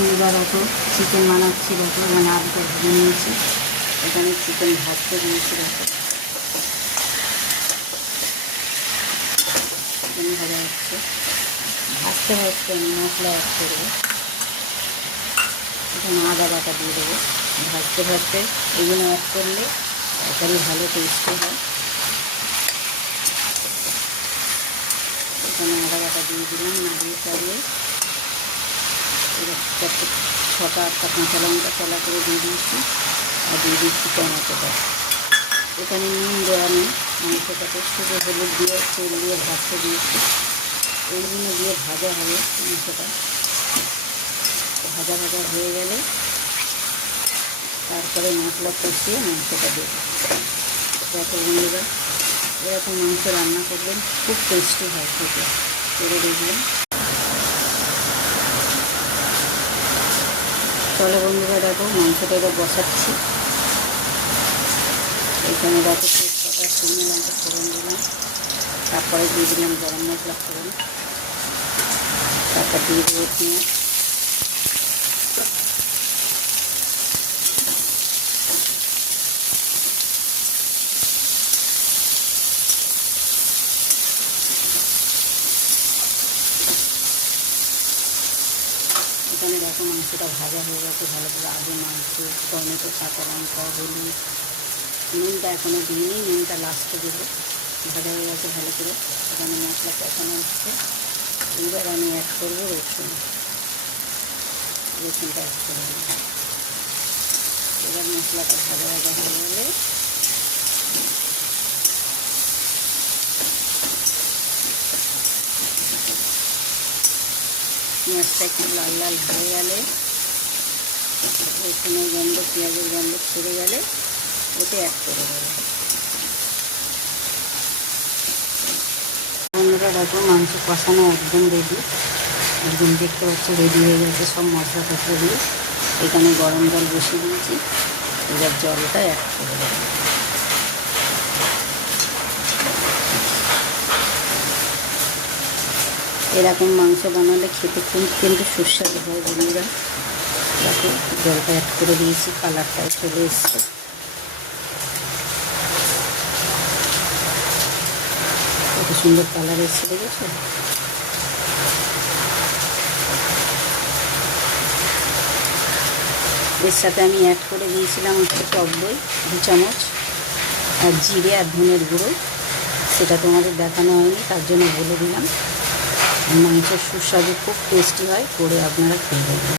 বন্ধুরা দেখো চিকেন বানাচ্ছি, দেখো মানে আলুটা ভেজে নিয়েছি। এখানে চিকেন ভাজতে দিয়েছি, দেখো চিকেন ভাজা হচ্ছে। ভাজতে ভাজতে আমি মশলা অ্যাড করবো। এখানে আদা বাটা দিয়ে দেবো। ভাজতে ভাজতে এগুলো অ্যাড করলে তরকারি ভালো টেস্টি হয়। এখানে আদা বাটা দিয়ে দিলাম, নাড়িয়ে চালিয়ে ছটা আটটা কাঁচা লঙ্কা চলা করে দিয়ে দিয়েছি আর দিয়ে দিচ্ছি টমেটোটা। এখানে নুন দেওয়া নেই, মাংসটাকে শুধু হলুদ দিয়ে তেল দিয়ে ভাজতে দিয়েছি। এইগুলো দিয়ে ভাজা হবে মাংসটা। ভাজা ভাজা হয়ে গেলে তারপরে মশলা কষিয়ে মাংসটা দেবো। দেখো বন্ধুরা, এরকম মাংস রান্না করবেন, খুব টেস্টি হয় খেতে। করে দেখবেন। চলো বন্ধুরা, দেখো মাংসটা এবার বসাচ্ছি। এখানে দেখো তেজপাতা, শুকনো লঙ্কা ফোড়ন দিলাম, তারপরে দিয়ে দিলাম গরম মশলা ফোড়ন, তারপর দিয়ে দেবো পেঁয়াজ। এখানে দেখো মাংসটা ভাজা হয়ে গেছে ভালো করে। আলু, মাংস, টমেটো, কাঁচা লঙ্কা, হলুদ, নুনটা এখনও দিইনি, নুনটা লাস্টে দেবো। ভাজা হয়ে গেছে ভালো করে। এখানে মশলা কষানো হচ্ছে। এবার আমি অ্যাড করবো রসুন। রসুনটা অ্যাড করে দেবো। এবার মশলাটা ভাজা ভাজা হয়ে গেলে পেঁয়াজটা একটু লাল লাল হয়ে গেলে, রসুনের গন্ধ, পেঁয়াজের গন্ধ ছেড়ে গেলে ওতে অ্যাড করে দেবো। বন্ধুরা দেখো মাংস কষানো একদম রেডি, একদম দেখতে পাচ্ছি রেডি হয়ে গেছে সব মশলা টশলা দিয়ে। এখানে গরম জল বসিয়ে দিয়েছি, এবার জলটা অ্যাড করে দেবো। এরকম মাংস বানালে খেতে কিন্তু সুস্বাদু হয় বন্ধুরা। দেখো জলটা অ্যাড করে দিয়েছি, কালারটাও চলে এসছে। কত সুন্দর কালার এসছে, দেখেছো? এর সাথে আমি অ্যাড করে দিয়েছিলাম হচ্ছে টক দই 2 চামচ আর জিরে আর ধনের গুঁড়ো। সেটা তোমাদের দেখানো হয়নি, তার জন্য বলে দিলাম। মাংসের সুস্বাদু, খুব টেস্টি হয়, করে আপনারা খেয়ে দেবেন।